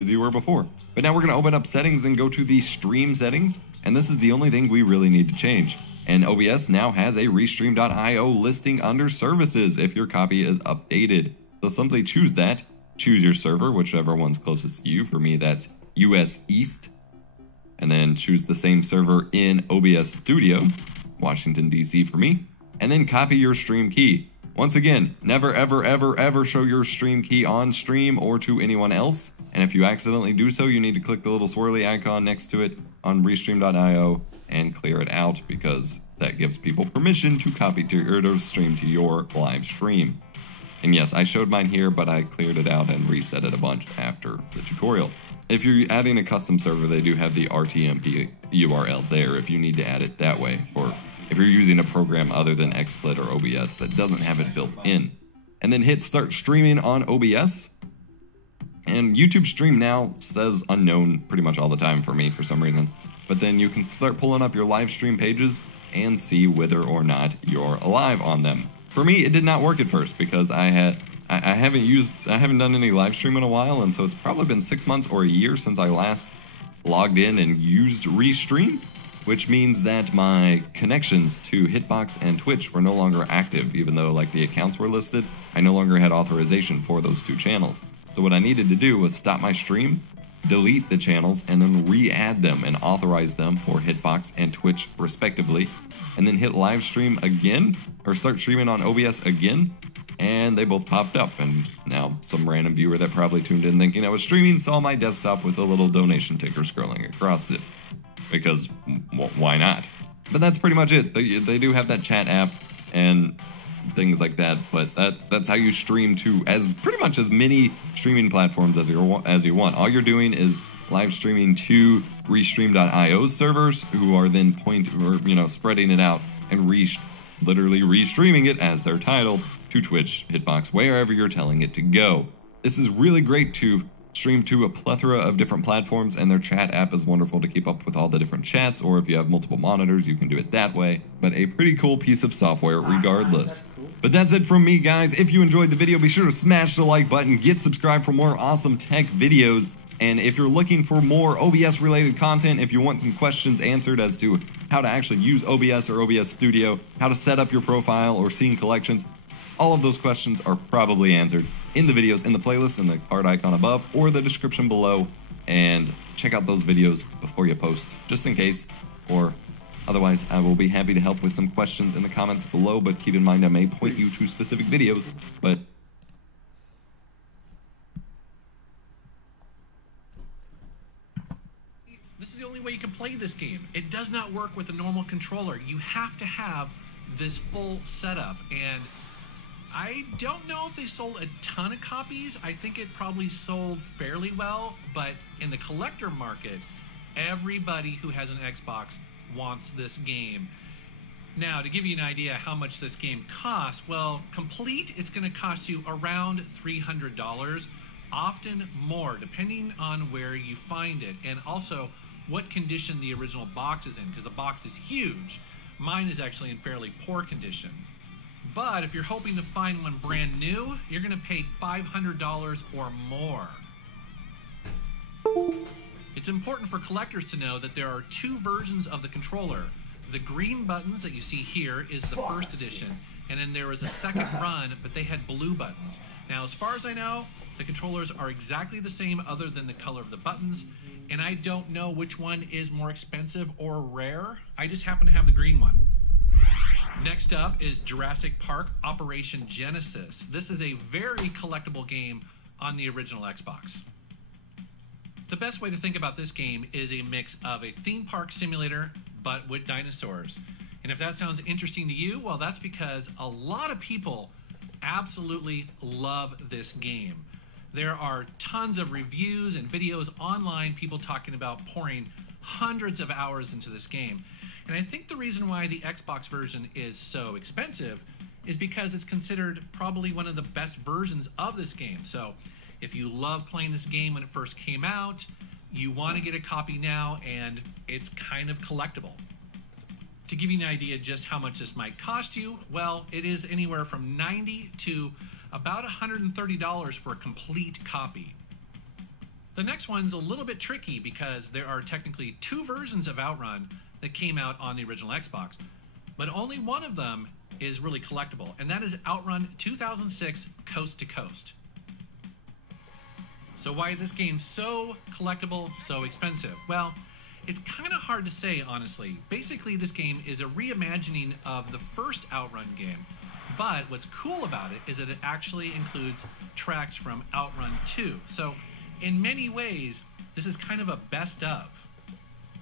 as you were before. But now we're going to open up settings and go to the stream settings, and this is the only thing we really need to change. And OBS now has a restream.io listing under services if your copy is updated. So simply choose that, choose your server, whichever one's closest to you. For me, that's US East. And then choose the same server in OBS Studio, Washington, DC for me, and then copy your stream key. Once again, never, ever, ever, ever show your stream key on stream or to anyone else. And if you accidentally do so, you need to click the little swirly icon next to it on restream.io and clear it out, because that gives people permission to copy to stream to your live stream. And yes, I showed mine here, but I cleared it out and reset it a bunch after the tutorial. If you're adding a custom server, they do have the RTMP URL there if you need to add it that way, or if you're using a program other than XSplit or OBS that doesn't have it built in. And then hit start streaming on OBS. And YouTube Stream now says unknown pretty much all the time for me for some reason. But then you can start pulling up your live stream pages and see whether or not you're alive on them. For me, it did not work at first because I haven't done any live stream in a while, and so it's probably been 6 months or a year since I last logged in and used Restream, which means that my connections to Hitbox and Twitch were no longer active, even though like the accounts were listed. I no longer had authorization for those two channels. So what I needed to do was stop my stream, delete the channels, and then re-add them and authorize them for Hitbox and Twitch respectively, and then hit live stream again, or start streaming on OBS again, and they both popped up. And now some random viewer that probably tuned in thinking I was streaming saw my desktop with a little donation ticker scrolling across it, because why not? But that's pretty much it. They do have that chat app and things like that, but that's how you stream to as pretty much as many streaming platforms as you want. All you're doing is live streaming to Restream.io's servers, who are then spreading it out and literally restreaming it as they're titled to Twitch, Hitbox, wherever you're telling it to go. This is really great to stream to a plethora of different platforms, and their chat app is wonderful to keep up with all the different chats, or if you have multiple monitors, you can do it that way. But a pretty cool piece of software regardless. But that's it from me, guys. If you enjoyed the video, be sure to smash the like button, get subscribed for more awesome tech videos. And if you're looking for more OBS related content, if you want some questions answered as to how to actually use OBS or OBS Studio, how to set up your profile or scene collections, all of those questions are probably answered in the videos in the playlist in the card icon above or the description below. And check out those videos before you post, just in case. Or otherwise, I will be happy to help with some questions in the comments below, but keep in mind I may point you to specific videos. But this is the only way you can play this game. It does not work with a normal controller. You have to have this full setup, and I don't know if they sold a ton of copies. I think it probably sold fairly well, but in the collector market, everybody who has an Xbox wants this game. Now, to give you an idea how much this game costs, well, complete, it's going to cost you around $300, often more, depending on where you find it, and also what condition the original box is in, because the box is huge. Mine is actually in fairly poor condition. But if you're hoping to find one brand new, you're going to pay $500 or more. It's important for collectors to know that there are two versions of the controller. The green buttons that you see here is the first edition, and then there was a second run, but they had blue buttons. Now, as far as I know, the controllers are exactly the same other than the color of the buttons, and I don't know which one is more expensive or rare. I just happen to have the green one. Next up is Jurassic Park Operation Genesis. This is a very collectible game on the original Xbox. The best way to think about this game is a mix of a theme park simulator, but with dinosaurs. And if that sounds interesting to you, well, that's because a lot of people absolutely love this game. There are tons of reviews and videos online, people talking about pouring hundreds of hours into this game. And I think the reason why the Xbox version is so expensive is because it's considered probably one of the best versions of this game. So if you love playing this game when it first came out, you want to get a copy now, and it's kind of collectible. To give you an idea just how much this might cost you, well, it is anywhere from $90 to about $130 for a complete copy. The next one's a little bit tricky because there are technically 2 versions of Outrun that came out on the original Xbox, but only one of them is really collectible, and that is Outrun 2006 Coast to Coast. So why is this game so collectible, so expensive? Well, it's kind of hard to say, honestly. Basically, this game is a reimagining of the first Outrun game, but what's cool about it is that it actually includes tracks from Outrun 2. So in many ways, this is kind of a best of.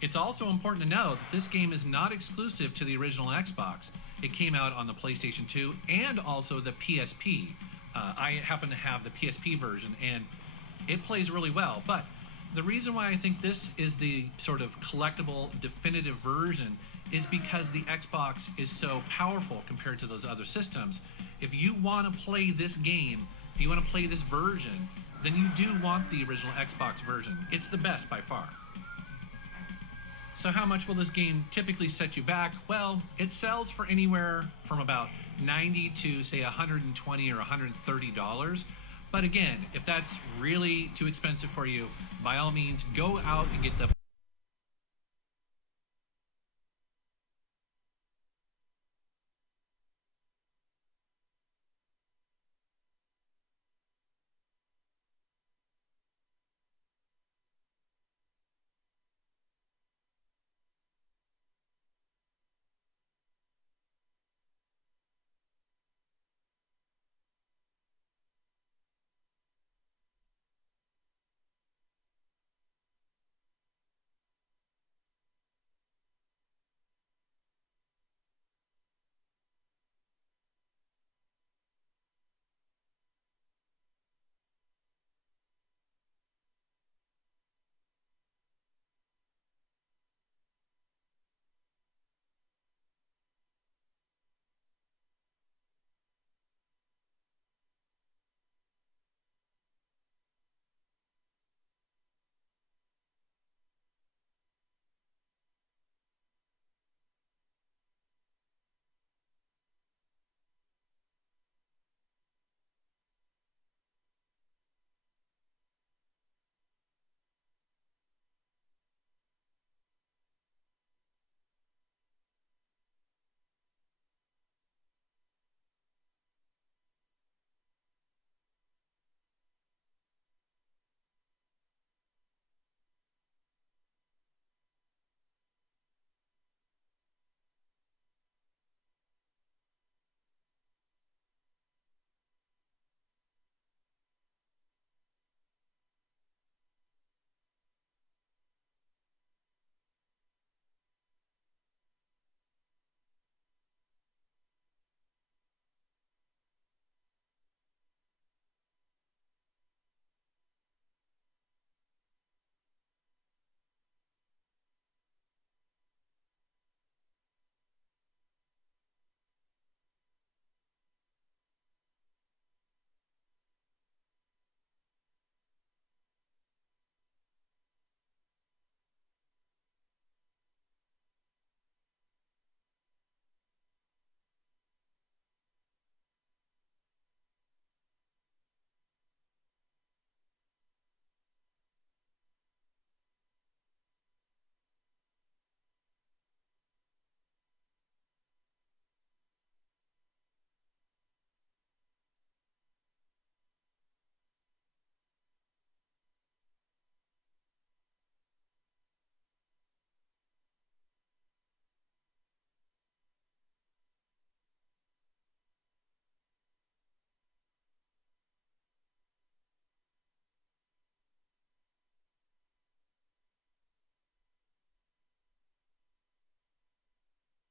It's also important to know that this game is not exclusive to the original Xbox. It came out on the PlayStation 2 and also the PSP. I happen to have the PSP version, and it plays really well. But the reason why I think this is the sort of collectible, definitive version is because the Xbox is so powerful compared to those other systems. If you want to play this game, if you want to play this version, then you do want the original Xbox version. It's the best by far. So how much will this game typically set you back? Well, it sells for anywhere from about $90 to say $120 or $130. But again, if that's really too expensive for you, by all means, go out and get the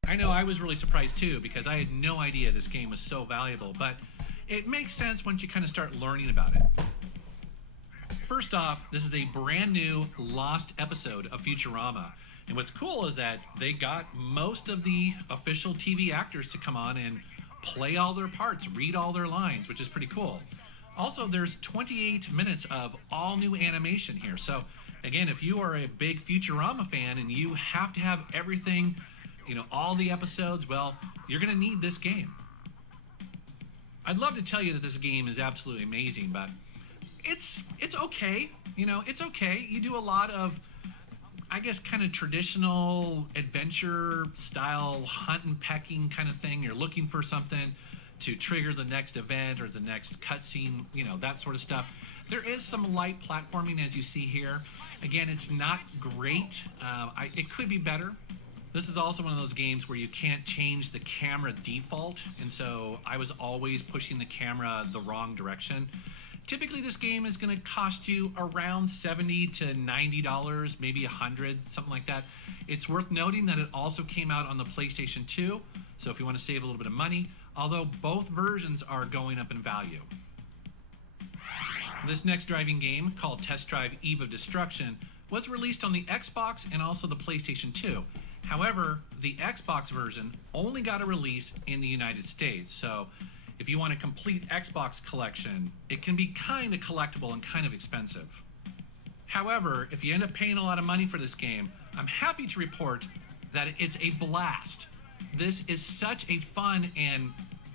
I know I was really surprised too because I had no idea this game was so valuable, but it makes sense once you kind of start learning about it. First off, this is a brand new lost episode of Futurama. And what's cool is that they got most of the official TV actors to come on and play all their parts, read all their lines, which is pretty cool. Also, there's 28 minutes of all new animation here. So again, if you are a big Futurama fan and you have to have everything, all the episodes, well, you're going to need this game. I'd love to tell you that this game is absolutely amazing, but it's okay. You know, it's okay. You do a lot of, I guess, kind of traditional adventure style hunt and pecking kind of thing. You're looking for something to trigger the next event or the next cutscene, you know, that sort of stuff. There is some light platforming, as you see here. Again, it's not great. It could be better. This is also one of those games where you can't change the camera default, and so I was always pushing the camera the wrong direction. Typically, this game is going to cost you around $70 to $90, maybe $100, something like that. It's worth noting that it also came out on the PlayStation 2, so if you want to save a little bit of money, although both versions are going up in value. This next driving game, called Test Drive Eve of Destruction, was released on the Xbox and also the PlayStation 2. However, the Xbox version only got a release in the United States, so if you want a complete Xbox collection, it can be kind of collectible and kind of expensive. However, if you end up paying a lot of money for this game, I'm happy to report that it's a blast. This is such a fun and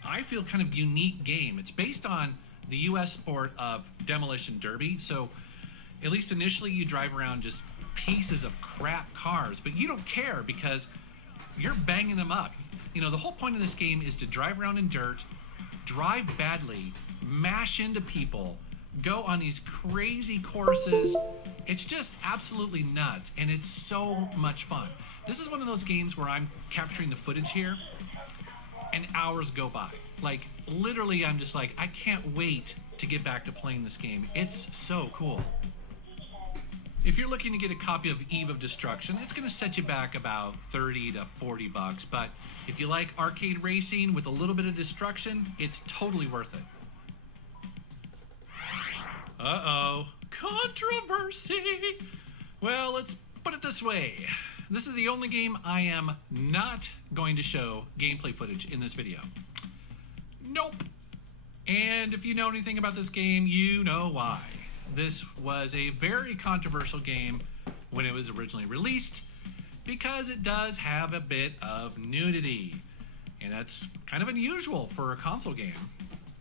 I feel kind of unique game. It's based on the US sport of demolition derby, so at least initially you drive around just pieces of crap cars, but you don't care because you're banging them up. You know, the whole point of this game is to drive around in dirt, drive badly, mash into people, go on these crazy courses. It's just absolutely nuts, and it's so much fun. This is one of those games where I'm capturing the footage here, and hours go by. Like, literally, I'm just like, I can't wait to get back to playing this game. It's so cool. If you're looking to get a copy of Eve of Destruction, it's going to set you back about $30 to $40, but if you like arcade racing with a little bit of destruction, it's totally worth it. Uh-oh, controversy! Well, let's put it this way. This is the only game I am not going to show gameplay footage in this video. Nope. And if you know anything about this game, you know why. This was a very controversial game when it was originally released because it does have a bit of nudity, and that's kind of unusual for a console game.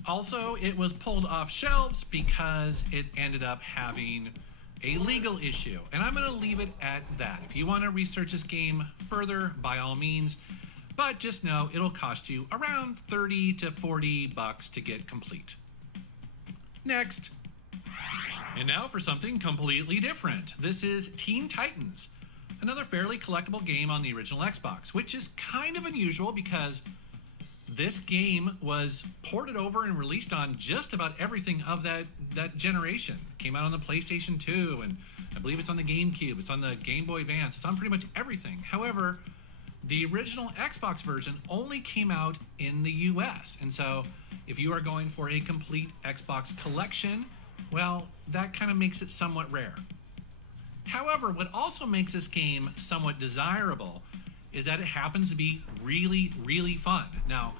Also, it was pulled off shelves because it ended up having a legal issue, and I'm going to leave it at that. If you want to research this game further, by all means, but just know it'll cost you around $30 to $40 to get complete. Next. And now for something completely different. This is Teen Titans, another fairly collectible game on the original Xbox, which is kind of unusual because this game was ported over and released on just about everything of that generation. It came out on the PlayStation 2, and I believe it's on the GameCube, it's on the Game Boy Advance, it's on pretty much everything. However, the original Xbox version only came out in the US, and so if you are going for a complete Xbox collection, well, that kind of makes it somewhat rare. However, what also makes this game somewhat desirable is that it happens to be really, really fun. Now,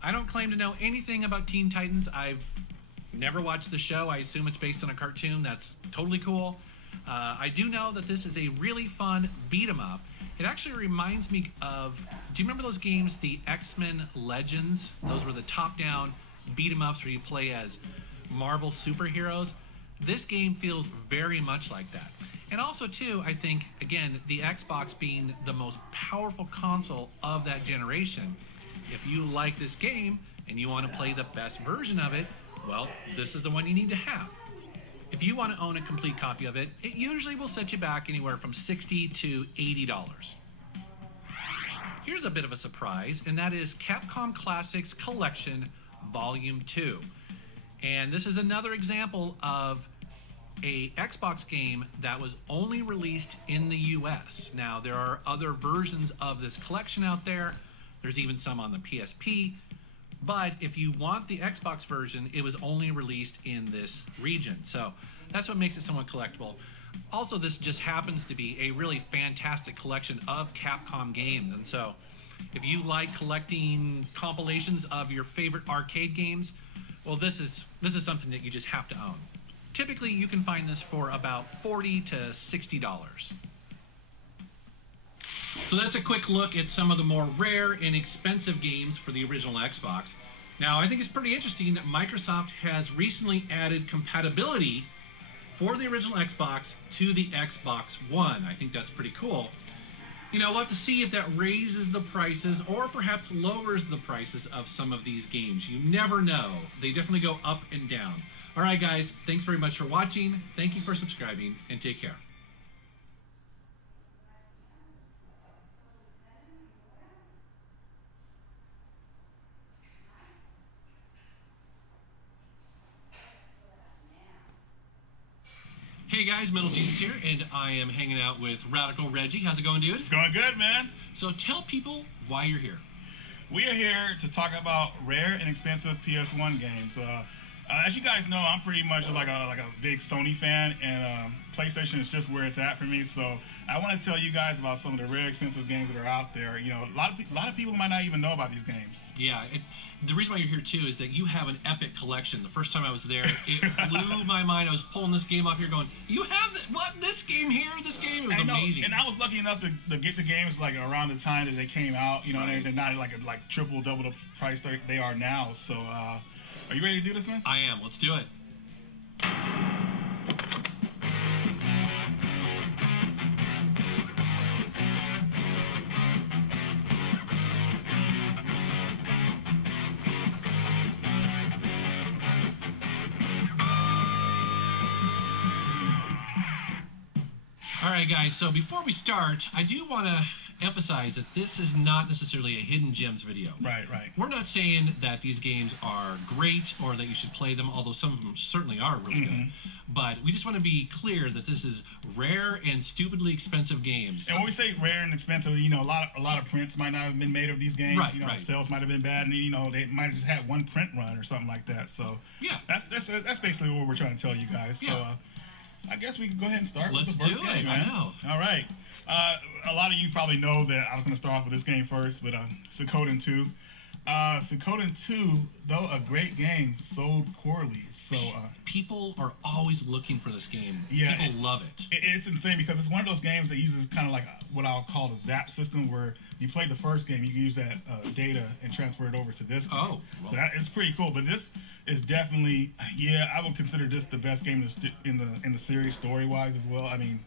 I don't claim to know anything about Teen Titans. I've never watched the show. I assume it's based on a cartoon. That's totally cool. I do know that this is a really fun beat-em-up. It actually reminds me of, do you remember those games, the X-Men Legends? Those were the top-down beat-em-ups where you play as Marvel superheroes. This game feels very much like that. And also, too, I think, again, the Xbox being the most powerful console of that generation, if you like this game and you want to play the best version of it, well, this is the one you need to have. If you want to own a complete copy of it, it usually will set you back anywhere from $60 to $80. Here's a bit of a surprise, and that is Capcom Classics Collection Volume 2. And this is another example of a Xbox game that was only released in the US. Now, there are other versions of this collection out there. There's even some on the PSP. But if you want the Xbox version, it was only released in this region. So that's what makes it somewhat collectible. Also, this just happens to be a really fantastic collection of Capcom games. And so if you like collecting compilations of your favorite arcade games, well, this is something that you just have to own. Typically, you can find this for about $40 to $60. So that's a quick look at some of the more rare and expensive games for the original Xbox. Now, I think it's pretty interesting that Microsoft has recently added compatibility for the original Xbox to the Xbox One. I think that's pretty cool. You know, we'll have to see if that raises the prices or perhaps lowers the prices of some of these games. You never know. They definitely go up and down. All right, guys, thanks very much for watching. Thank you for subscribing, and take care. Hey guys, Metal Jesus here, and I am hanging out with Radical Reggie. How's it going, dude? It's going good, man. So tell people why you're here. We are here to talk about rare and expensive PS1 games. As you guys know, I'm pretty much like a big Sony fan, and PlayStation is just where it's at for me. So I want to tell you guys about some of the rare, expensive games that are out there. You know, a lot of people might not even know about these games. Yeah, the reason why you're here too is that you have an epic collection. The first time I was there, it blew my mind. I was pulling this game off here, going, "You have this game here? This game?" It was amazing. And I was lucky enough to get the games like around the time that they came out. You know, right. They're not like triple, double the price they are now. So. Are you ready to do this, man? I am. Let's do it. All right, guys, so before we start, I do want to emphasize that this is not necessarily a hidden gems video. Right. We're not saying that these games are great or that you should play them, although some of them certainly are really good. But we just want to be clear that this is rare and stupidly expensive games. And when we say rare and expensive, you know, a lot of prints might not have been made of these games. Right, you know, sales might have been bad, and you know, they might have just had one print run or something like that. So yeah, that's basically what we're trying to tell you guys. Yeah. So I guess we can go ahead and start. Let's with the first do game, it. man. I know. All right. A lot of you probably know that I was going to start off with this game first, but Suikoden 2. Suikoden 2, though a great game, sold poorly. So people are always looking for this game. Yeah, people love it. It's insane because it's one of those games that uses kind of like what I'll call a zap system, where you play the first game, you can use that data and transfer it over to this game. Oh, well. So that is pretty cool. But this is definitely, I would consider this the best game in the series story wise as well. I mean,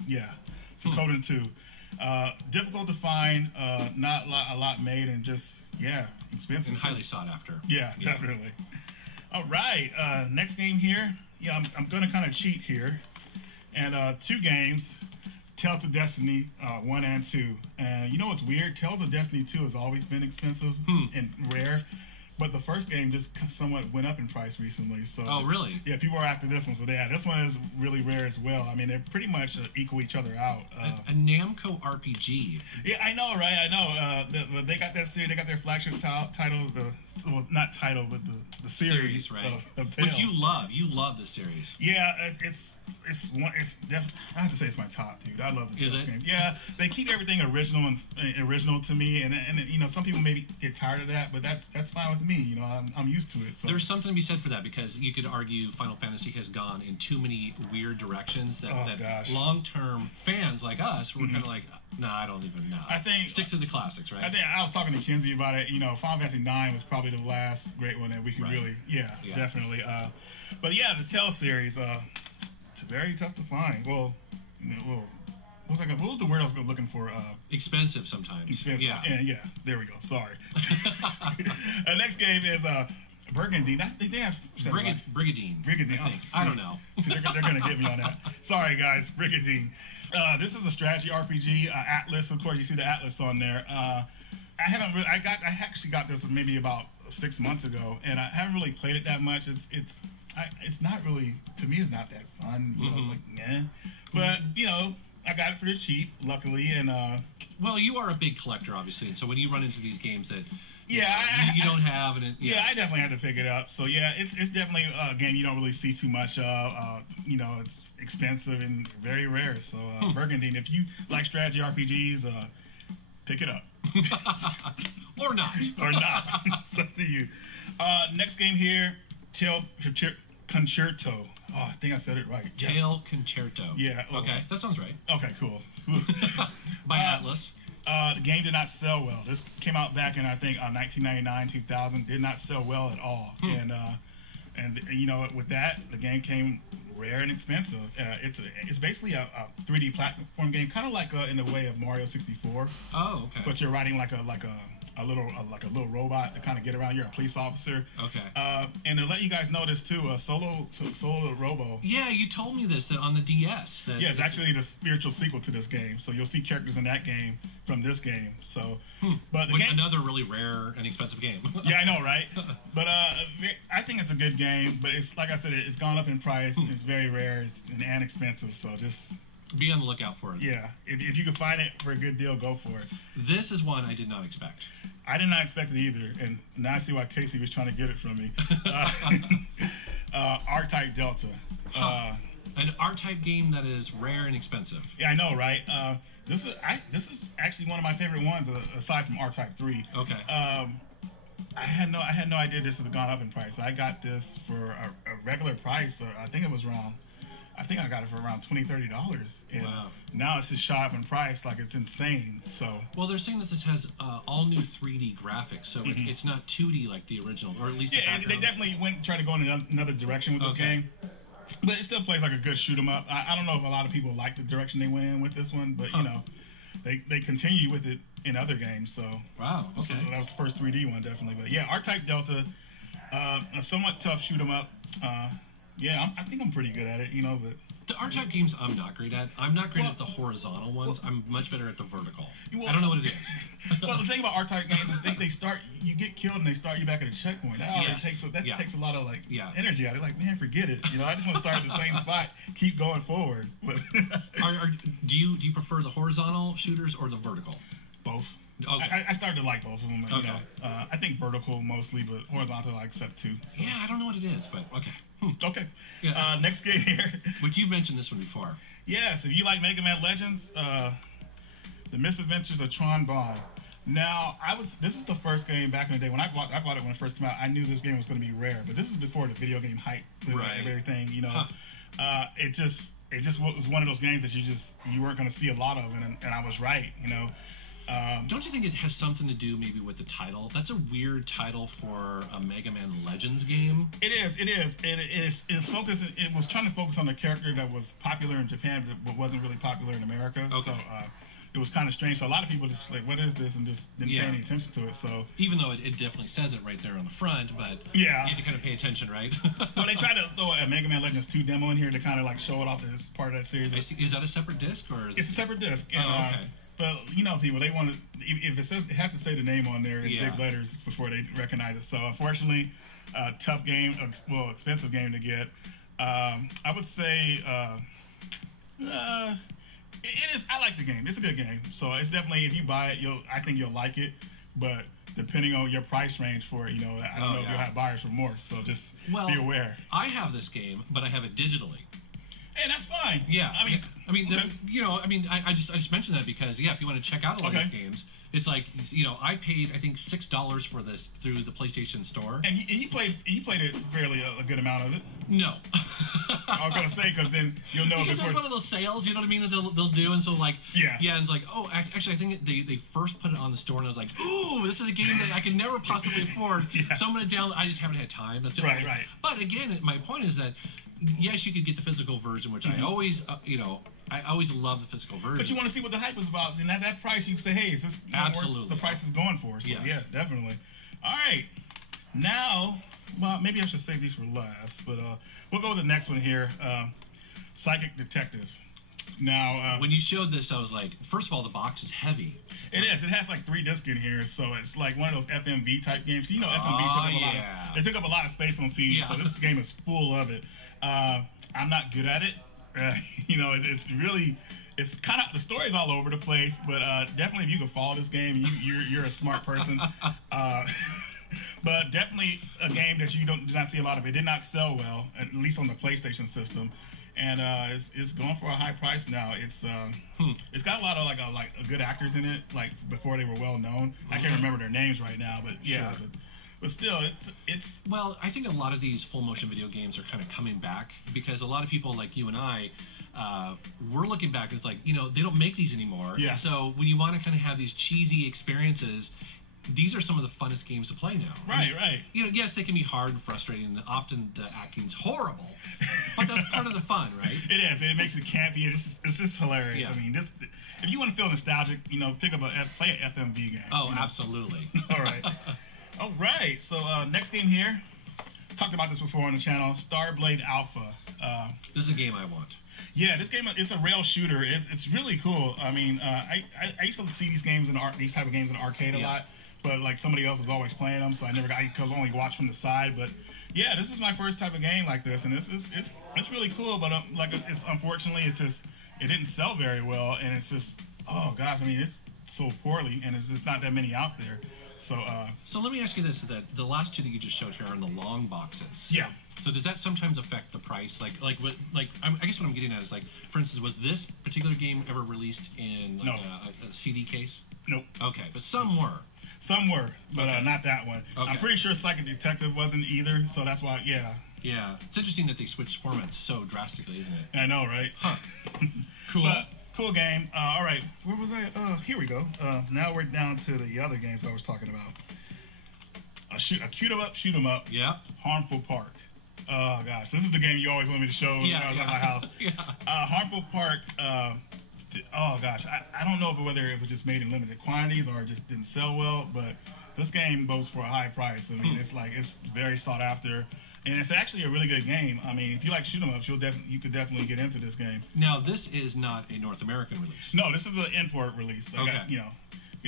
Suikoden 2. Difficult to find, not a lot made, and just expensive and highly sought after. Yeah, definitely. All right, next game here. Yeah, I'm gonna kind of cheat here, and 2 games, Tales of Destiny 1 and 2. And you know what's weird? Tales of Destiny 2 has always been expensive and rare. But the first game just somewhat went up in price recently. So oh, really? Yeah, people are after this one. So this one is really rare as well. I mean, they pretty much equal each other out. A Namco RPG. Yeah, I know, right? I know. They got that series. They got their flagship title. Not title, but the series, right? Of Tales. Which you love. You love this series. Yeah, it's definitely. I have to say it's my top, dude. I love the Tales game. Yeah, they keep everything original to me, and you know, some people maybe get tired of that, but that's fine with me. You know, I'm used to it. So. There's something to be said for that, because you could argue Final Fantasy has gone in too many weird directions that long-term fans like us were kind of like, nah, I don't even know. I think stick to the classics, right? I think I was talking to Kinsey about it. You know, Final Fantasy 9 was probably the last great one that we could really, definitely. But yeah, the Tales series, it's very tough to find. Well, what was the word I was looking for? Expensive sometimes. Expensive. Yeah, there we go. Sorry. Next game is Burgundy. They have Brigadine. I don't know. See, they're going to get me on that. Sorry, guys. Brigadine. This is a strategy RPG. Atlas, of course, you see the Atlas on there. I actually got this maybe about 6 months ago, and I haven't really played it that much. It's not really, to me, it's not that fun. You know, but you know, I got it pretty cheap, luckily, and well, you are a big collector, obviously, and so when you run into these games that you don't have, and I definitely had to pick it up. So yeah, it's definitely a game you don't really see too much of. You know, it's expensive and very rare. So Burgundy, if you like strategy RPGs, pick it up. Or not. It's up to you. Next game here, Tail Concerto. Oh, I think I said it right. Tail Concerto. Yeah. Okay, that sounds right. Okay, cool. By Atlas. The game did not sell well. This came out back in, I think, 1999, 2000. Did not sell well at all. And you know, with that, the game came rare and expensive. It's basically a 3D platform game, kind of like in the way of Mario 64. Oh, okay. But you're riding like a little robot to kind of get around. You're a police officer. Okay. And to let you guys know this too, Solo Robo. Yeah, you told me this, that on the DS. Yeah, it's actually the spiritual sequel to this game. So you'll see characters in that game from this game. So, but the game, another really rare and expensive game. Yeah, I know, right? But I think it's a good game. But it's like I said, it's gone up in price. It's very rare and expensive. So just be on the lookout for it. Yeah, if you can find it for a good deal, go for it. This is one I did not expect. I did not expect it either, and now I see why Casey was trying to get it from me. R-Type Delta. An R-Type game that is rare and expensive. Yeah, I know, right? This is actually one of my favorite ones, aside from R-Type 3. Okay. I had no idea this has gone up in price. I got this for a regular price. I think it was around. I think I got it for around $20-30, and wow. Now it's just shot up in price, like it's insane. So well, they're saying that this has all new 3D graphics, so it's not 2D like the original, or at least yeah, they definitely try to go in another direction with this game. But it still plays like a good shoot 'em up. I don't know if a lot of people like the direction they went in with this one, but you know, they continue with it in other games. So wow, okay, so that was the first 3D one definitely. But yeah, R-Type Delta, a somewhat tough shoot 'em up. Yeah, I think I'm pretty good at it, you know, but the R-Type games I'm not great at. I'm not great at the horizontal ones. I'm much better at the vertical. I don't know what it is. Well, the thing about R-Type games is they start, you get killed and they start you back at a checkpoint. That takes a lot of energy out of it. Like, man, forget it. You know, I just want to start at the same spot, keep going forward. But do you prefer the horizontal shooters or the vertical? Both. Okay. I started to like both of them. Okay. You know, I think vertical mostly, but horizontal I accept too. So. Yeah, I don't know what it is, but okay. Okay. Yeah. Next game here. But you mentioned this one before. Yes, if you like Mega Man Legends, The Misadventures of Tron Bond. Now, this is the first game back in the day when I bought it when it first came out. I knew this game was going to be rare, but this is before the video game hype and everything. You know, it just was one of those games that you weren't going to see a lot of, and I was right. You know. Don't you think it has something to do maybe with the title? That's a weird title for a Mega Man Legends game. It is. It's focused. It was trying to focus on a character that was popular in Japan, but wasn't really popular in America. Okay. So it was kind of strange. So a lot of people just like, what is this, and just didn't pay any attention to it. So even though it definitely says it right there on the front, but you have to kind of pay attention, right? Well, they tried to throw a Mega Man Legends 2 demo in here to kind of like show it off as part of that series. Is that a separate disc or? It's a separate disc. And, okay. But you know, people, they want to, if it says, it has to say the name on there in big letters before they recognize it. So unfortunately, tough game, expensive game to get. I would say it is. I like the game. It's a good game. So it's definitely, if you buy it, I think you'll like it. But depending on your price range for it, you know, I don't know if you'll have buyers for more. So just be aware. I have this game, but I have it digitally. Hey, that's fine. Yeah, okay. You know, I just mentioned that because if you want to check out a lot of these games, it's like, you know, I paid I think $6 for this through the PlayStation Store. And you played it fairly a good amount of it. No. I was gonna say because then you'll know because it's one of those sales, you know what I mean, that they'll do, and so like and it's like, oh, actually I think they first put it on the store, and I was like, ooh, this is a game that I could never possibly afford, so I'm gonna download. I just haven't had time. That's it. Right. But again, my point is that yes, you could get the physical version, which I always, I always love the physical version. But you want to see what the hype is about, and at that price, you can say, hey, is this absolutely what the price is going for? So yeah, definitely. All right, now, well, maybe I should save these for last, but we'll go with the next one here, Psychic Detective. Now, when you showed this, I was like, first of all, the box is heavy. It is. It has like 3 discs in here, so it's like one of those FMV type games. You know, FMV took up a lot of space on CD, so this game is full of it. I'm not good at it. You know, it's kind of, the story's all over the place, but definitely if you can follow this game, you're a smart person. But definitely a game that you do not see a lot of. It did not sell well, at least on the PlayStation system, and it's going for a high price now. It's got a lot of like good actors in it, like before they were well known. I can't remember their names right now, but yeah. Sure. But still, it's... Well, I think a lot of these full-motion video games are kind of coming back because a lot of people like you and I, we're looking back, it's like, you know, they don't make these anymore. Yeah. So when you want to kind of have these cheesy experiences, these are some of the funnest games to play now. Right, I mean, right. You know, yes, they can be hard and frustrating, and often the acting's horrible, but that's part of the fun, right? It is. It makes it campy. It's just hilarious. Yeah. I mean, if you want to feel nostalgic, you know, play an FMV game. Oh, you know? absolutely. All right. All right. So next game here. Talked about this before on the channel. Starblade Alpha. This is a game I want. Yeah, this game is a rail shooter. It's really cool. I mean, I used to see these games these type of games in the arcade a lot, but like somebody else was always playing them, so I could only watch from the side. But yeah, this is my first type of game like this, and it's really cool. But unfortunately it didn't sell very well, and it's just, oh gosh, I mean, it's sold poorly, and there's just not that many out there. So let me ask you this: that the last two that you just showed here are in the long boxes. Yeah. So does that sometimes affect the price? I guess what I'm getting at is, like, for instance, was this particular game ever released in like a CD case? Nope. Okay, but some were. Some were, but not that one. Okay. I'm pretty sure Psychic Detective wasn't either, so that's why. Yeah. Yeah, it's interesting that they switched formats so drastically, isn't it? I know, right? Huh. Cool. But, cool game. All right, where was I? Here we go. Now we're down to the other games I was talking about. A shoot 'em up. Yeah. Harmful Park. Oh gosh, this is the game you always want me to show when I was at my house. Harmful Park. Oh gosh, I don't know whether it was just made in limited quantities or it just didn't sell well, but this game goes for a high price. I mean, it's very sought after. And it's actually a really good game. I mean, if you like shoot 'em ups, you could definitely get into this game. Now, this is not a North American release. No, this is an import release. Okay.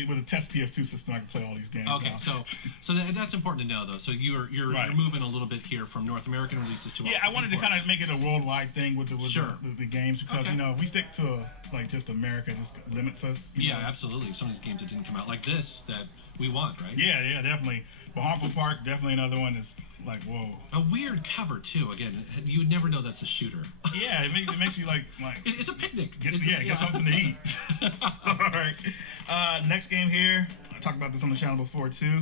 With a test PS2 system, I can play all these games. Okay, now. so that's important to know, though. So you're moving a little bit here from North American releases to I wanted to kind of make it a worldwide thing with the games because we stick to like just America just limits us. Yeah, absolutely. Some of these games that didn't come out like this that we want, right? Yeah, definitely. But Harmful Park, definitely another one that's like, whoa. A weird cover too. Again, you would never know that's a shooter. Yeah, it makes you like it's a picnic. Get something to eat. All right. Next game here. I talked about this on the channel before too.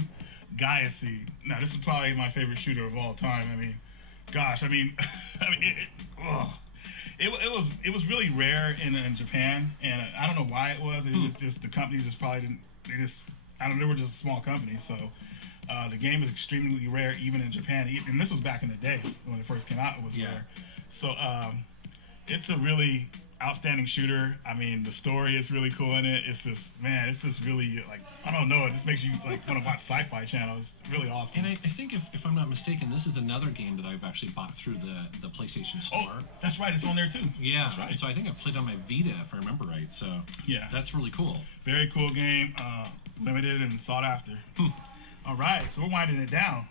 Gaia Seed. Now this is probably my favorite shooter of all time. I mean, gosh, it was really rare in Japan, and I don't know why it was. It was just the company just probably didn't. They were just a small company, so. The game is extremely rare even in Japan, and this was back in the day when it first came out. It was rare, so it's a really outstanding shooter. I mean, the story is really cool in it. It's just really like, I don't know. It just makes you like want to watch Sci-Fi Channel. It's really awesome. And I think if I'm not mistaken, this is another game that I've actually bought through the PlayStation Store. Oh, that's right. It's on there too. Yeah, that's right. So I think I played on my Vita if I remember right. So yeah, that's really cool. Very cool game. Limited and sought after. All right, so we're winding it down.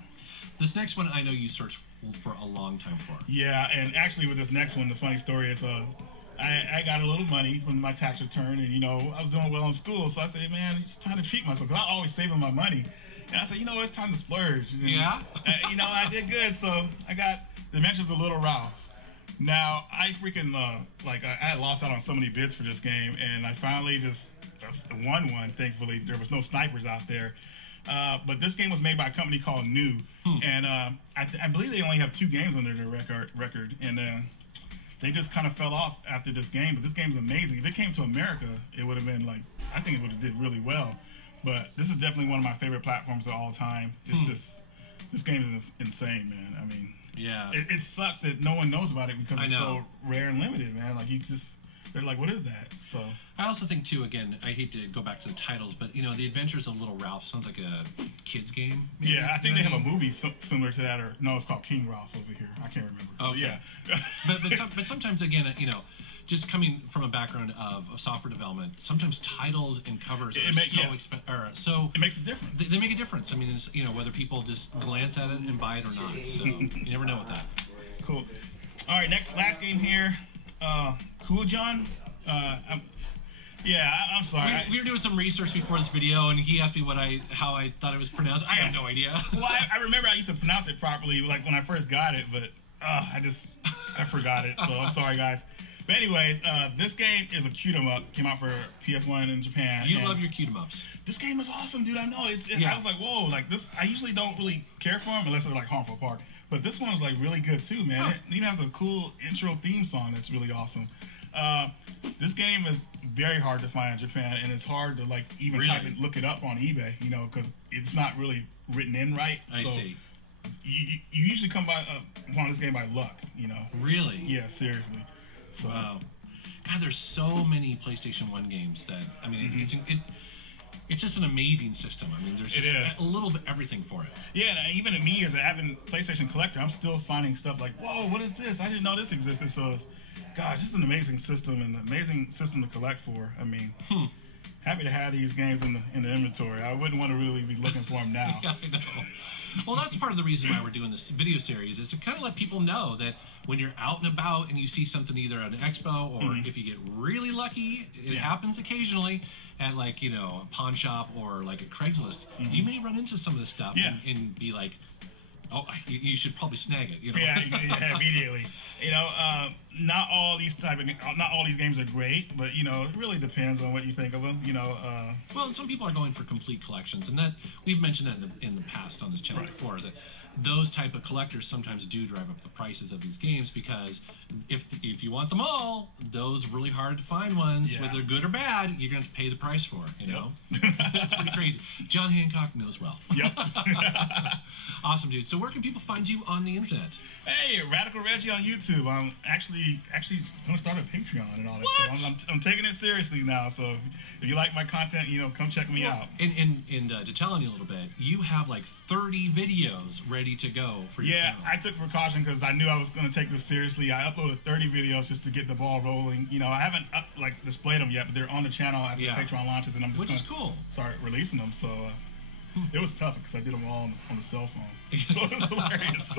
This next one I know you searched for a long time for. Yeah, and actually with this next one, the funny story is I got a little money from my tax return, and I was doing well in school, so I said, man, it's time to treat myself, because I'm always saving my money. And I said, it's time to splurge. And, I did good, so I got The Adventures of Little Ralph. Now, I freaking, I had lost out on so many bids for this game, and I finally just won one, thankfully. There was no snipers out there. But this game was made by a company called New, and I believe they only have 2 games under their record, and they just kind of fell off after this game. But this game is amazing. If it came to America, it would have been like, I think it would have did really well. But this is definitely one of my favorite platforms of all time. It's just, this game is insane, man. I mean, it sucks that no one knows about it because it's so rare and limited, man. Like they're like, what is that? So I also think too, again, I hate to go back to the titles, but The Adventures of Little Ralph sounds like a kids game. Maybe? Yeah, I think they have a movie similar to that, or no, it's called King Ralph over here. I can't remember. Oh yeah, but sometimes again, just coming from a background of software development, sometimes titles and covers are so it makes a difference. They make a difference. I mean, whether people just glance at it and buy it or not. So you never know with that. Cool. All right, last game here. Cool John. I'm sorry. We were doing some research before this video, and he asked me how I thought it was pronounced. I have no idea. Well, I remember I used to pronounce it properly, like when I first got it, but I forgot it. So I'm sorry, guys. But anyways, this game is a shoot 'em up. Came out for PS1 in Japan. You love your shoot 'em ups. This game is awesome, dude. I know. I was like, whoa, like this. I usually don't really care for them unless they're like Harmful Park. But this one was like really good too, man. It even has a cool intro theme song that's really awesome. This game is very hard to find in Japan, and it's hard to like even type it, look it up on eBay, you know, because it's not really written in right. I see. You usually come by upon this game by luck, you know. Really? Yeah, seriously. So, wow. God, there's so many PlayStation 1 games that, I mean, it's just an amazing system. I mean, there's just a little bit everything for it. Yeah, and even me as an avid PlayStation collector, I'm still finding stuff like, whoa, what is this? I didn't know this existed. So, gosh, it's an amazing system and an amazing system to collect for. I mean, happy to have these games in the inventory. I wouldn't want to really be looking for them now. Yeah, I know. Well, that's part of the reason why we're doing this video series, is to kind of let people know that when you're out and about and you see something either at an expo or if you get really lucky, it happens occasionally at like, you know, a pawn shop or like a Craigslist, you may run into some of this stuff and be like, oh, you should probably snag it, you know. Yeah, immediately. You know, not all these games are great, but you know, it really depends on what you think of them. You know. Well, some people are going for complete collections, and that we've mentioned that in the past on this channel before, that those type of collectors sometimes do drive up the prices of these games, because if you want them all, those really hard to find ones, whether good or bad, you're going to pay the price for. You know, it's pretty crazy. John Hancock knows well. Yep. Awesome, dude. So where can people find you on the internet? Hey, Radical Reggie on YouTube. I'm actually going to start a Patreon and all that stuff. I'm taking it seriously now. So if you like my content, you know, come check me out. And to tell on you a little bit, you have like 30 videos ready to go for your channel. I took precaution because I knew I was going to take this seriously. I uploaded 30 videos just to get the ball rolling. You know, I haven't displayed them yet, but they're on the channel after Patreon launches, and I'm just going to start releasing them. So it was tough because I did them all on the cell phone. So it was hilarious.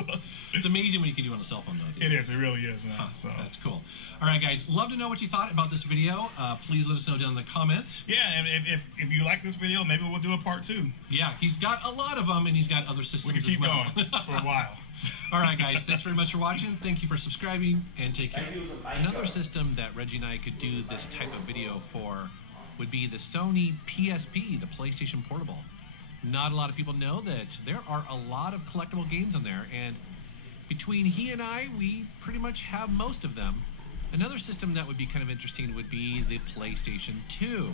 It's amazing what you can do on a cell phone, though. It is. It really is, man. So that's cool. All right, guys. Love to know what you thought about this video. Please let us know down in the comments. Yeah, and if you like this video, maybe we'll do a part 2. Yeah, he's got a lot of them, and he's got other systems as well. We can keep going for a while. All right, guys. Thanks very much for watching. Thank you for subscribing, and take care. Another system that Reggie and I could do this type of video for would be the Sony PSP, the PlayStation Portable. Not a lot of people know that there are a lot of collectible games on there, and between he and I, we pretty much have most of them. Another system that would be kind of interesting would be the PlayStation 2,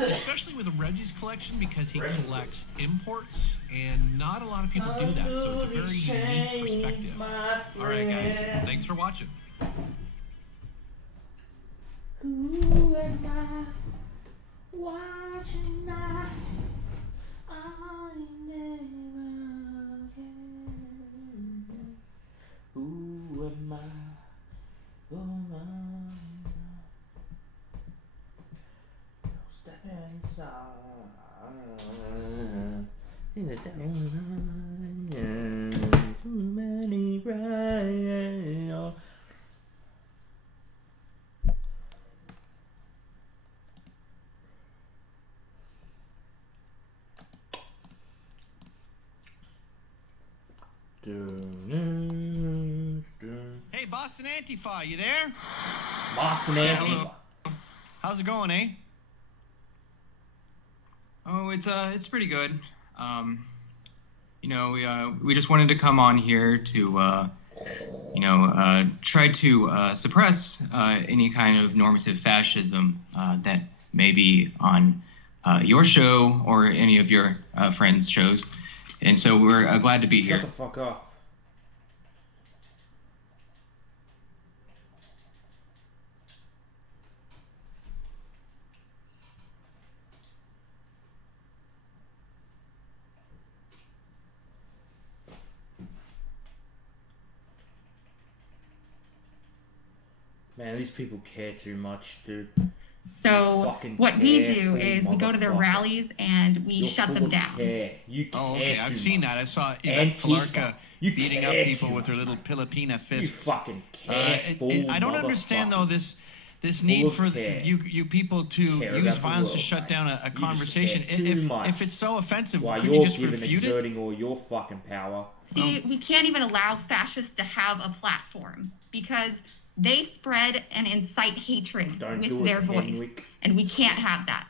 especially with Reggie's collection, because he collects imports, and not a lot of people do that, so it's a very unique perspective. All right, guys, thanks for watching. Who am I watching now? Who am I? Who am I? Step inside. In the down. Too many rails. Hey, Boston Antifa, you there? Boston Antifa. How's it going, eh? Oh, it's pretty good. You know, we just wanted to come on here to, try to suppress any kind of normative fascism that may be on your show or any of your friends' shows. And so we're glad to be here. Shut the fuck up. Man, these people care too much, dude. So what we do is we go to their rallies and we shut them down. You care okay, I've seen that. I saw Yvette Flarka beating up people with her little Filipina fists. You fucking care. I don't understand though this need for you people to use violence to shut down a conversation. If it's so offensive, couldn't you just refute it? Exerting all your fucking power. See, we can't even allow fascists to have a platform because they spread and incite hatred with their voice, and we can't have that.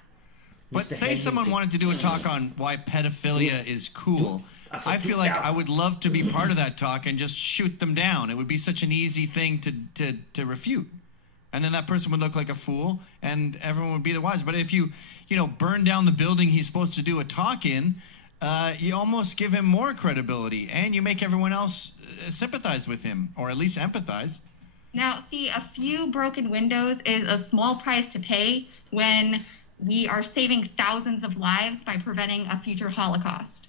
But say someone wanted to do a talk on why pedophilia is cool. I feel like I would love to be part of that talk and just shoot them down. It would be such an easy thing to refute. And then that person would look like a fool, and everyone would be the wiser. But if you burn down the building he's supposed to do a talk in, you almost give him more credibility, and you make everyone else sympathize with him, or at least empathize. Now, see, a few broken windows is a small price to pay when we are saving thousands of lives by preventing a future Holocaust.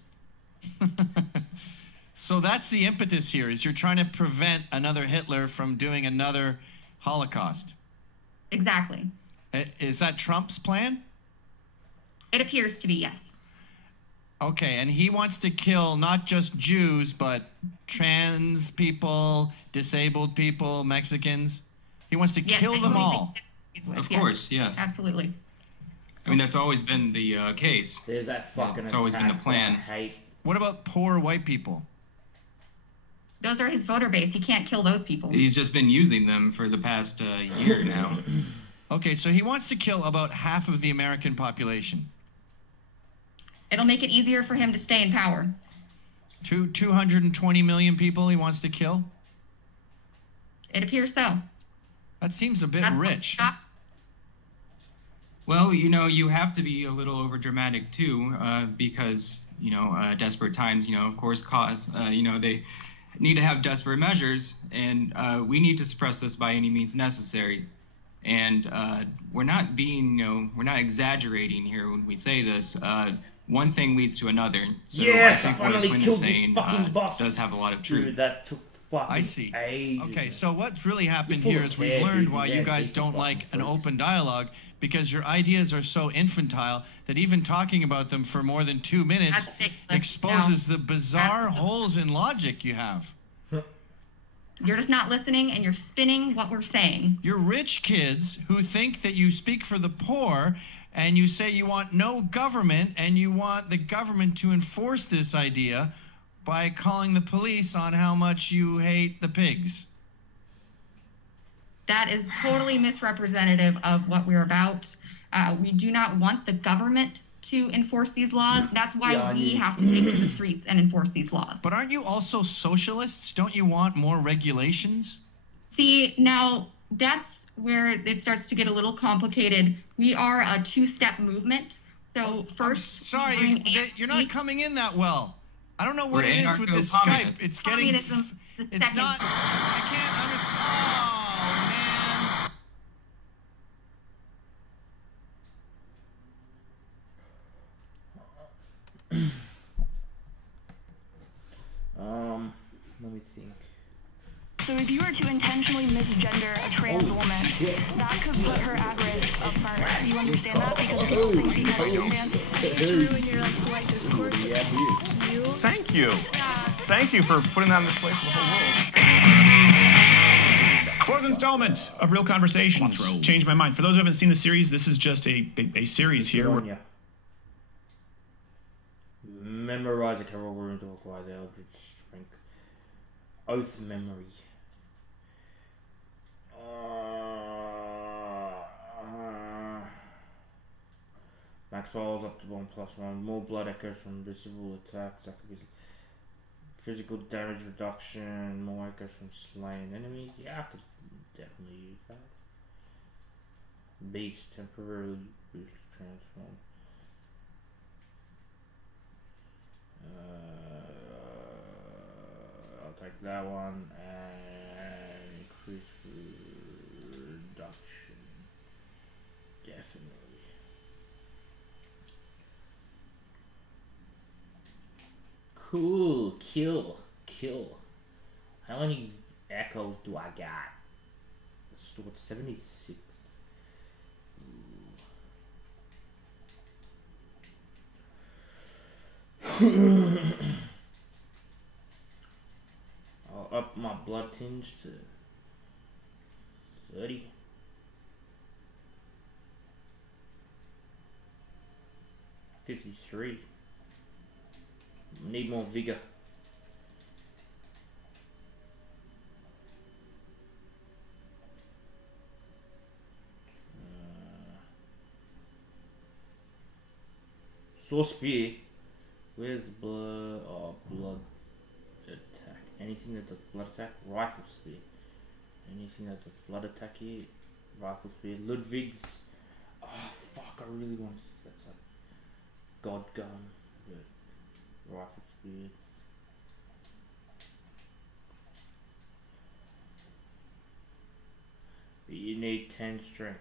So that's the impetus here, is you're trying to prevent another Hitler from doing another Holocaust. Exactly. Is that Trump's plan? It appears to be, yes. Okay, and he wants to kill not just Jews, but trans people, disabled people, Mexicans. He wants to kill them all. Of course, yes. Absolutely. I mean, that's always been the case. There's that fucking It's always been the plan. What about poor white people? Those are his voter base. He can't kill those people. He's just been using them for the past year now. Okay, so he wants to kill about half of the American population. It'll make it easier for him to stay in power. 220 million people he wants to kill? It appears so. That seems a bit rich. Well, you have to be a little overdramatic too, because, desperate times, of course, cause, they need to have desperate measures, and we need to suppress this by any means necessary. And we're not exaggerating here when we say this. One thing leads to another. So yes, I think finally what Quinn killed is saying this fucking boss. does have a lot of truth. Dude, that took fucking I see. ages. Okay, so what's really happened here is we've learned why you guys don't like an open dialogue, because your ideas are so infantile that even talking about them for more than 2 minutes exposes the bizarre holes in logic you have. You're just not listening, and you're spinning what we're saying. You're rich kids who think that you speak for the poor, and you say you want no government, and you want the government to enforce this idea by calling the police on how much you hate the pigs. That is totally misrepresentative of what we're about. We do not want the government to enforce these laws. That's why we have to take to the streets and enforce these laws. But aren't you also socialists? Don't you want more regulations? See, now that's where it starts to get a little complicated. We are a two-step movement. So first, I'm sorry, you're not coming in that well. I don't know what it is with this Skype. It's getting. It's not. I can't understand. Oh man. Let me think. So if you were to intentionally misgender a trans woman, that could put her at risk of murder. You understand that? Because people think because you're trans, it's ruin your polite discourse. Yeah, he is. Thank you. Yeah. Thank you for putting that in this place for the whole world. Fourth installment of Real Conversations. Changed my mind. For those who haven't seen the series, this is just a series here. Memorize a carol room to acquire the eldritch strength. Oath memory. Max rolls up to 1+1. More blood echoes from visible attacks. That could be physical damage reduction. More echoes from slain enemies. Yeah, I could definitely use that. Beast temporarily boost transform. I'll take that one and increase reduction. Definitely. Cool. Kill. How many echoes do I got? Stored 76. I'll up my Bloodtinge to 30. 53. Need more vigor. Sword Spear. Where's the blood? Oh, blood attack. Anything that does blood attack? Rifle Spear. Anything that does blood attack here? Rifle speed. Ludwig's. Oh fuck! I really want. That's a god gun. But rifle speed. But you need 10 strengths.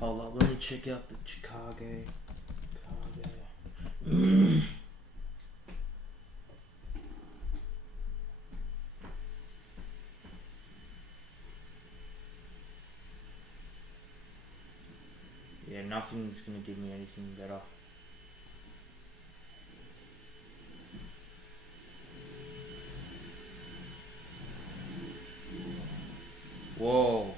Hold up, let me check out the Chicago. Yeah, nothing's gonna give me anything better. Whoa.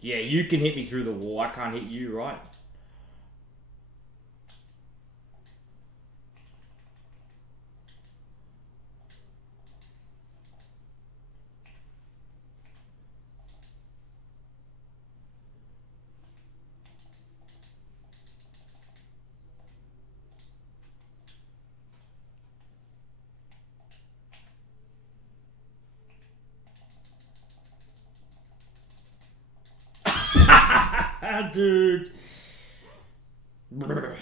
Yeah, you can hit me through the wall. I can't hit you, right? Dude. Brr.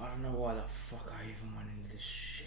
I don't know why the fuck I even went into this shit.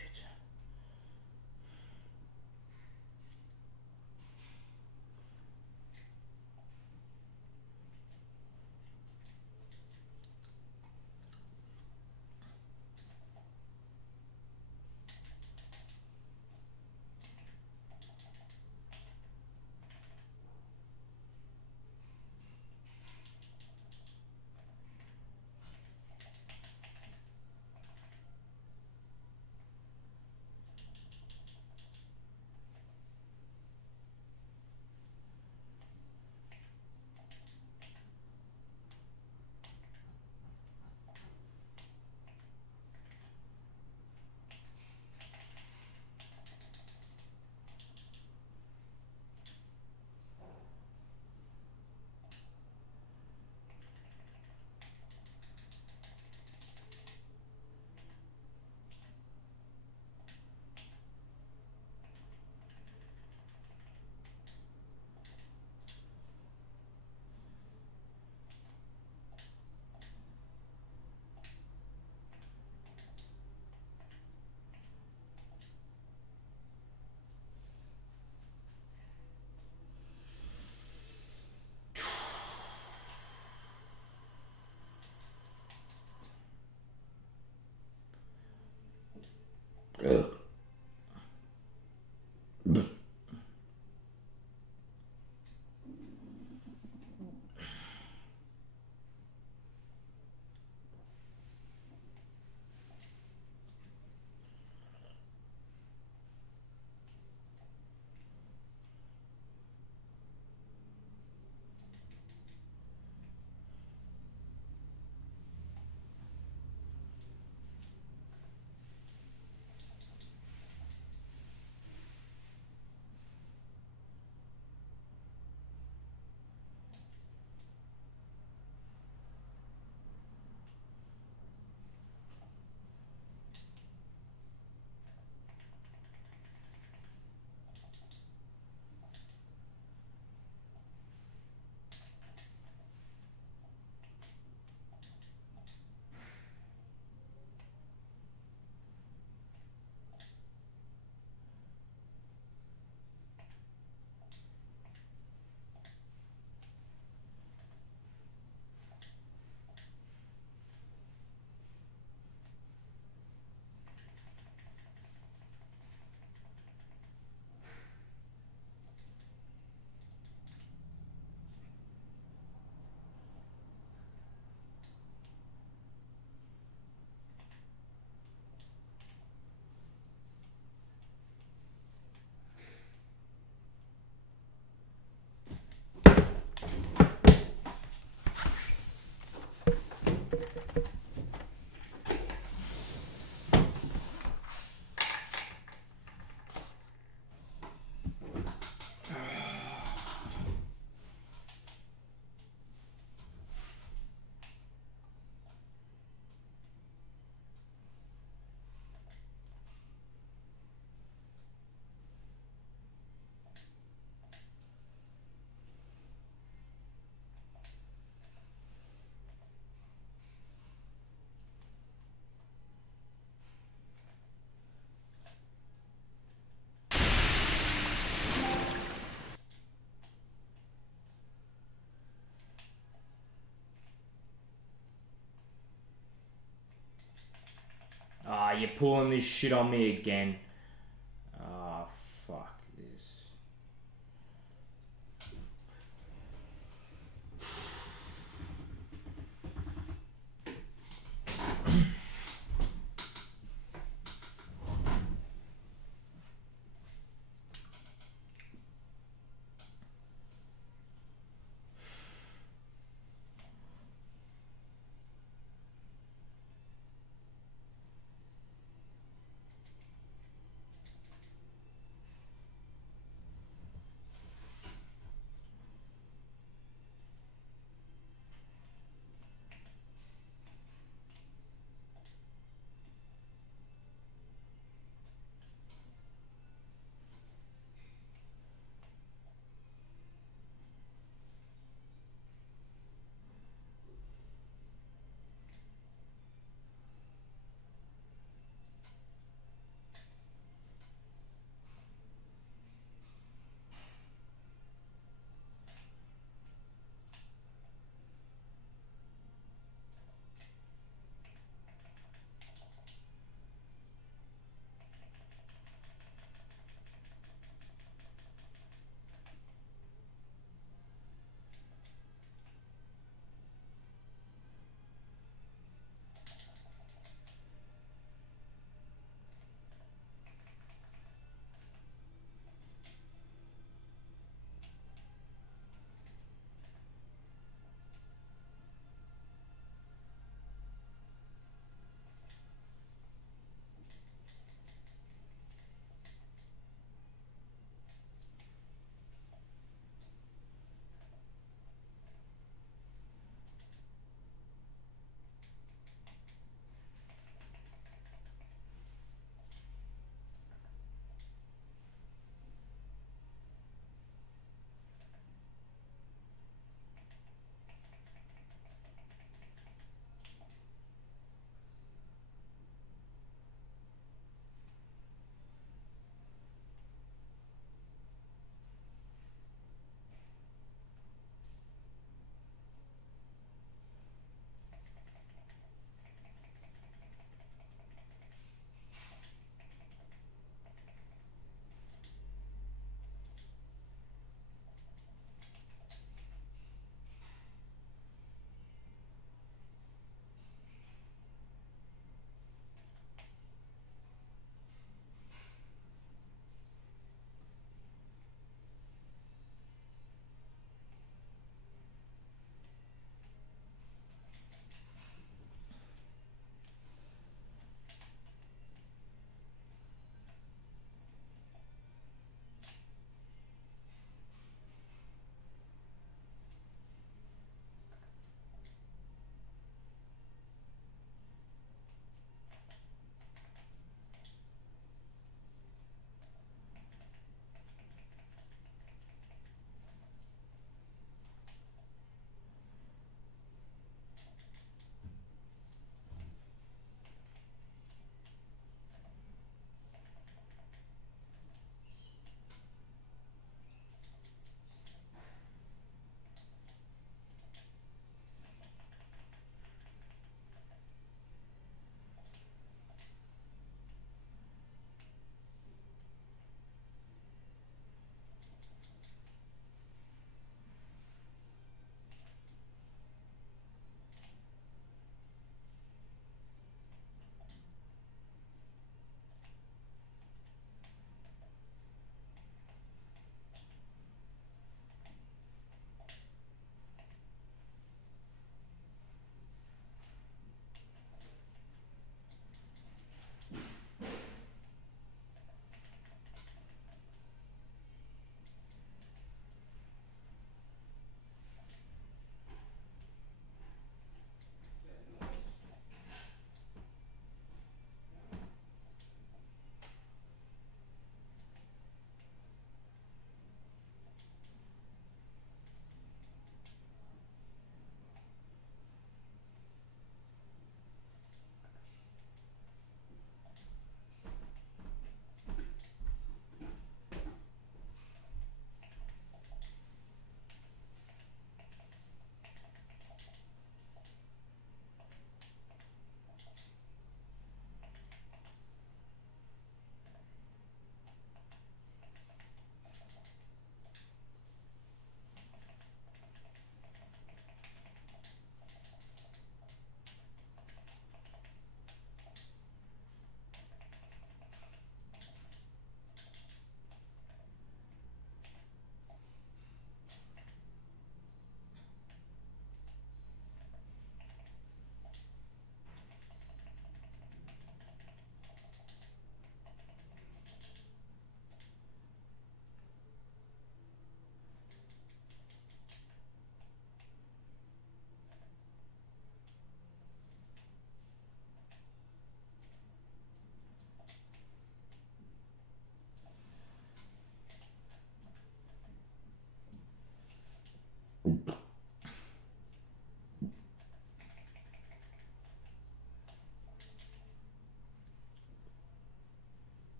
you're pulling this shit on me again. Ah, fuck this.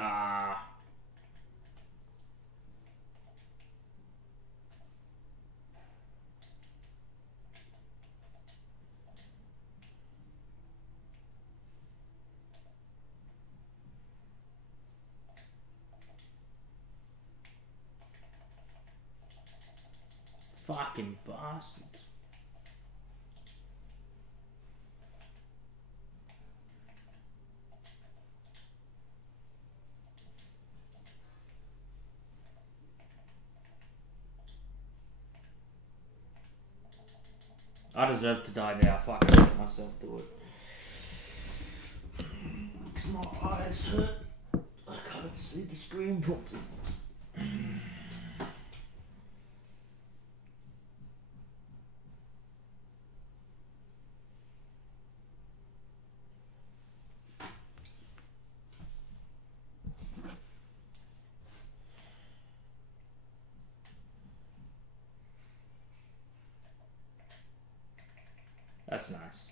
Ah. Fucking bastards. I deserve to die now. Fucking let myself do it. My eyes hurt. I can't see the screen properly. That's nice.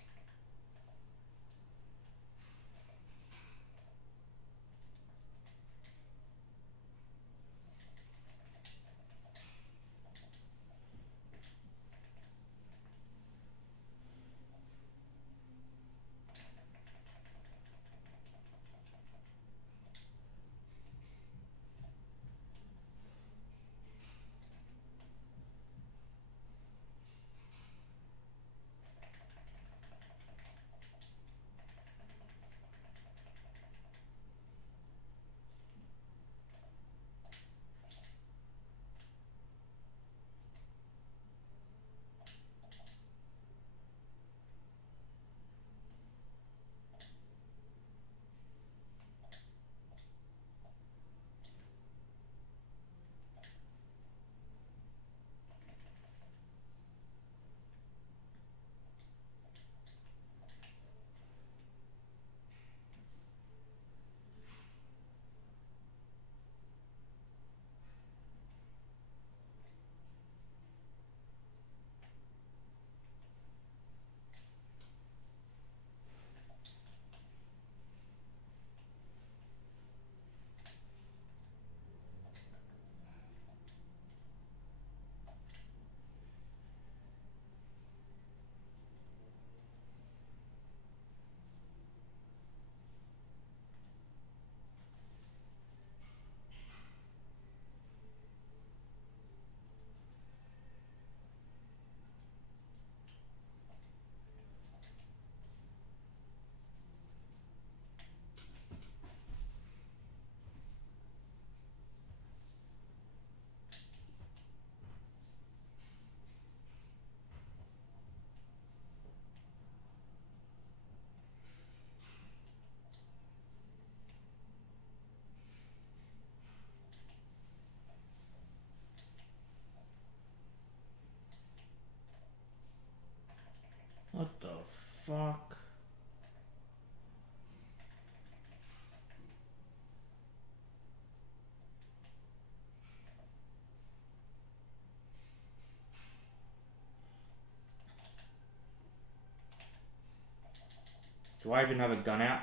What the fuck? Do I even have a gun out?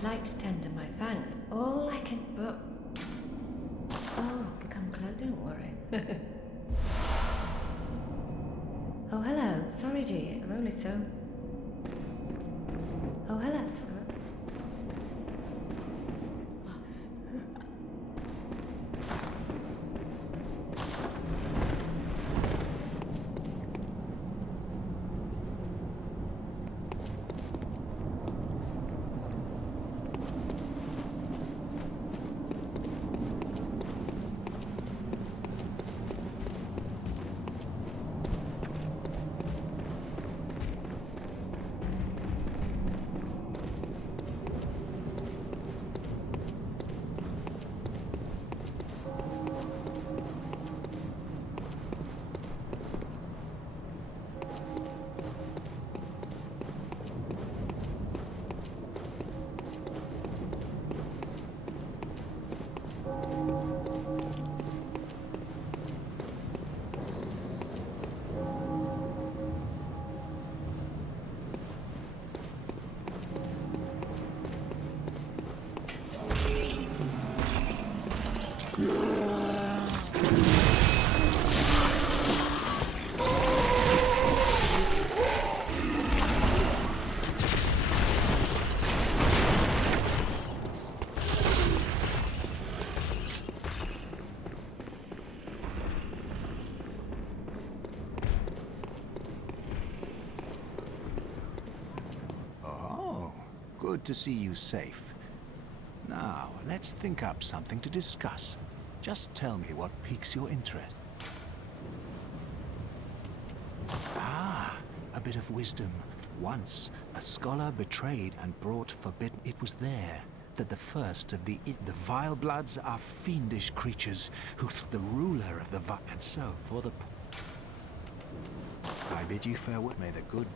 I'd like to tender my thanks. All I can, but... Oh, come close, don't worry. Oh, hello. Sorry, dear. I'm only so... Oh, hello. Sorry. Good to see you safe. Now, let's think up something to discuss. Just tell me what piques your interest. Ah, a bit of wisdom. Once, a scholar betrayed and brought forbidden. It was there that the first of the vile bloods are fiendish creatures who the ruler of the and so for the. I bid you farewell. May the good.